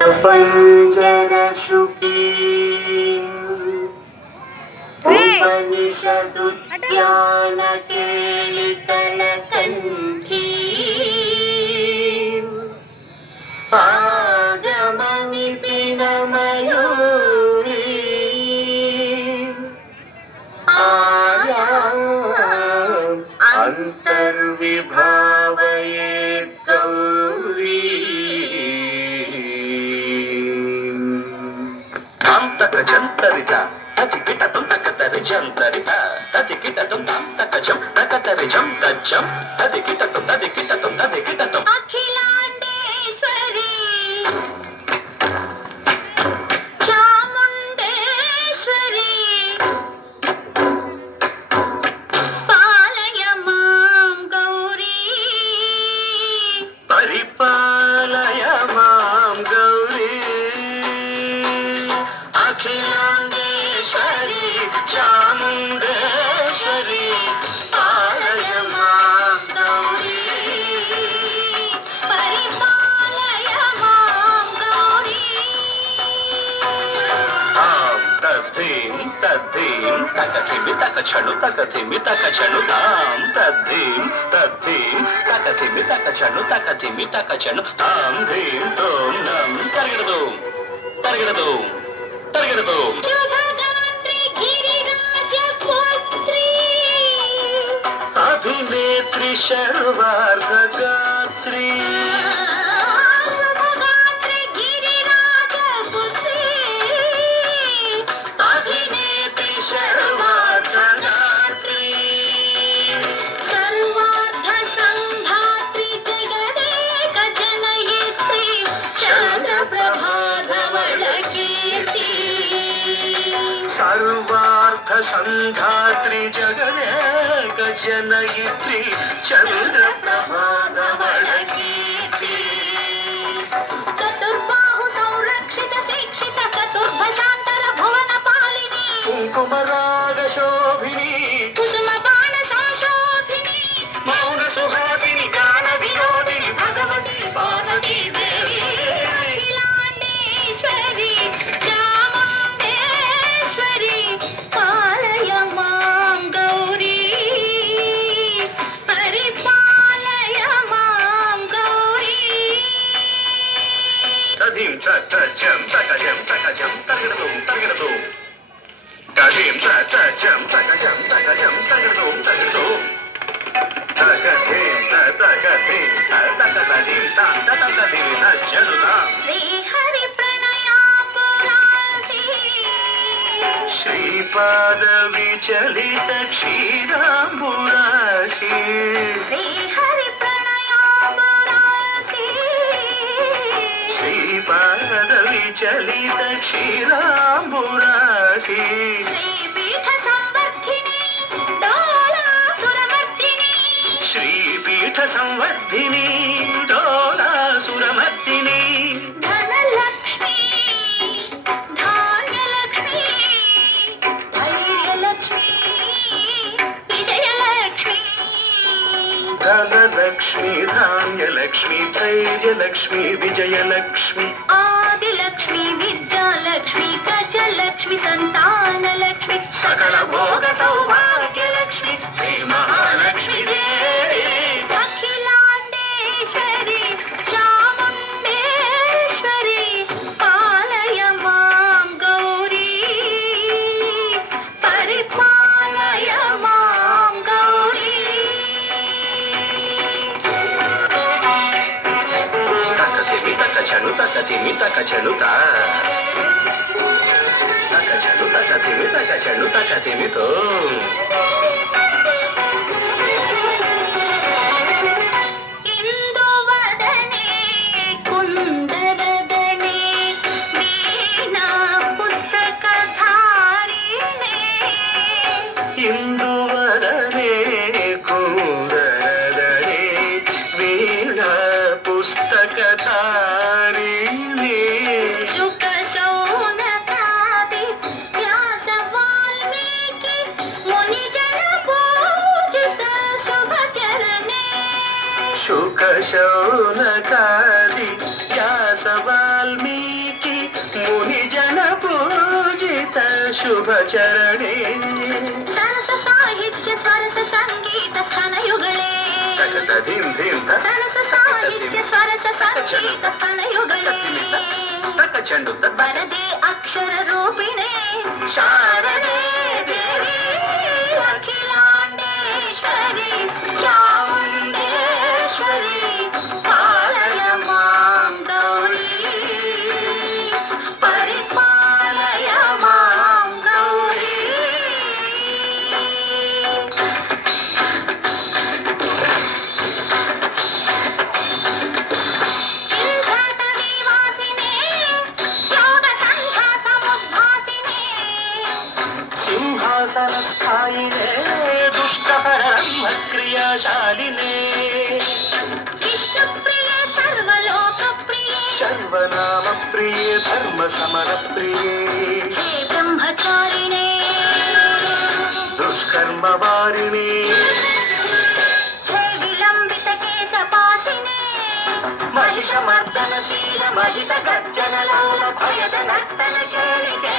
पंजरशुकी उपनिषदुद्यानकेलितलकण्ठी आगमनिपिनमयूरी आयाम् अन्तर्विभावये गौरी జంతరిత తతికిట తుంతకతరి జంతరిత తతికిట తుంతకజం తకతరి జం తజ్జం తతికిట తతికిట అఖిలాండేశ్వరి చాముండేశ్వరి పాలయ మాం గౌరీ పరిపాలయ మాం గౌరీ అఖిలాండేశ్వరి చాముండేశ్వరి పాలయ మాం గౌరీ పరిపాలయ మాం గౌరీ తద్ధీం తద్ధీం తకథిమి తకచను తకథిమి తకచను తాం తద్ధీం తద్ధీం తకథిమి తకచను తకథిమి తకచను తాం ధీం తోం నం తరగడదు తరగడదు తరగడదు శుభగాత్రి గిరిరాజపుత్రి అభినేత్రి శర్వార్ధగాత్రి శుభగాత్రి గిరిరాజపుత్రి అభినేత్రి శర్వార్ధగాత్రి సర్వార్థ సంధాత్రి జగదేక జనయిత్రి చంద్రప్రభాధవళ కీర్తి సర్వార్థ సంధాత్రి జగదేక జనయిత్రి చంద్రప్రభాధవళ కీర్తి చతుర్బాహు సంరక్షిత శిక్షిత చతుర్భశాంతర భువన పాలిని కుంకుమరాగ శోభిని కుసుమ బాణ సంశోభిని మౌన సుహాసిని గాన వినోదిని భగవతి పార్వతీ దేవి అఖిలాండేశ్వరి చాముండేశ్వరి పాలయ మాం గౌరీ పరిపాలయ మాం గౌరీ తధీం తజం తకజం తకజం తరగడదు తరగడదు తధీం తజం తకజం తకజం తరగడదు తరగడదు తగధీం తగధీం తగధీం తగధీం తజనుదా శ్రీహరి ప్రణయాపురాసి శ్రీపాద విచలిత క్షీరాంబురాశి శ్రీహరి ప్రణయాపురాసి శ్రీపాద విచలిత క్షీరాంబురాశి శ్రీపీఠ సంవర్ధిని డోలాసురమర్దిని శ్రీపీఠ సంవర్ధిని డోలాసురమర్దిని ధనలక్ష్మి ధాన్యలక్ష్మి ధైర్యలక్ష్మి విజయలక్ష్మి ధనలక్ష్మి ధాన్యలక్ష్మి ధైర్యలక్ష్మి విజయలక్ష్మి ఆదిలక్ష్మి విద్యాలక్ష్మి గజలక్ష్మి సంతానలక్ష్మి సకల భోగ సౌభాగ్యలక్ష్మి శ్రీ మహాలక్ష్మి దేవి అఖిలాండేశ్వరి చాముండేశ్వరి పాలయ మాం గౌరీ పరిపాలయ మాం గౌరీ తకతిమి తకచను తకతిమి తకచను తా తకచను తకతిమి తకచను తకతిమి తో ఇందువదనే కుందరదనే వీణా పుస్తకధారిణే ఇందువరనే కుందరదనే వీణ పుస్తకధారిణి శుక శౌనకాది వ్యాస వాల్మీకి మునిజన పూజిత శుభచరణే శుక శౌనకాది వ్యాస వాల్మీకి వాల్మీకి ముని జన పూజిత శుభచరణే సరస సాహిత్య సరస సంగీత స్థనయుಗಳೇ తకత ధిం ధిం సరస సాహిత్య సరస సంగీత స్థనయుಗಳೇ తక చెండు వరదే అక్షర రూపిణే శారదే దేవి అఖిలాండేశ్వరి చాముండేశ్వరి పాలయ మాం గౌరీ పరిపాలయ మాం గౌరీ సిద్ధార్థ నివాసినే యోగ సంఘాత ముద్భాసినే సింహాసన స్థాయినే దుష్టపర క్రియాశాలినే విష్ణుప్రియే సర్వలోకప్రియే సర్వనామ ప్రియే ధర్మ సమర ప్రియే హే బ్రహ్మచారిణే దుష్కర్మ వారిణి హే విలంబిత కేశపాసినే మహిషమర్దనశీల మహిత గర్జన భయద నర్తన కేళికే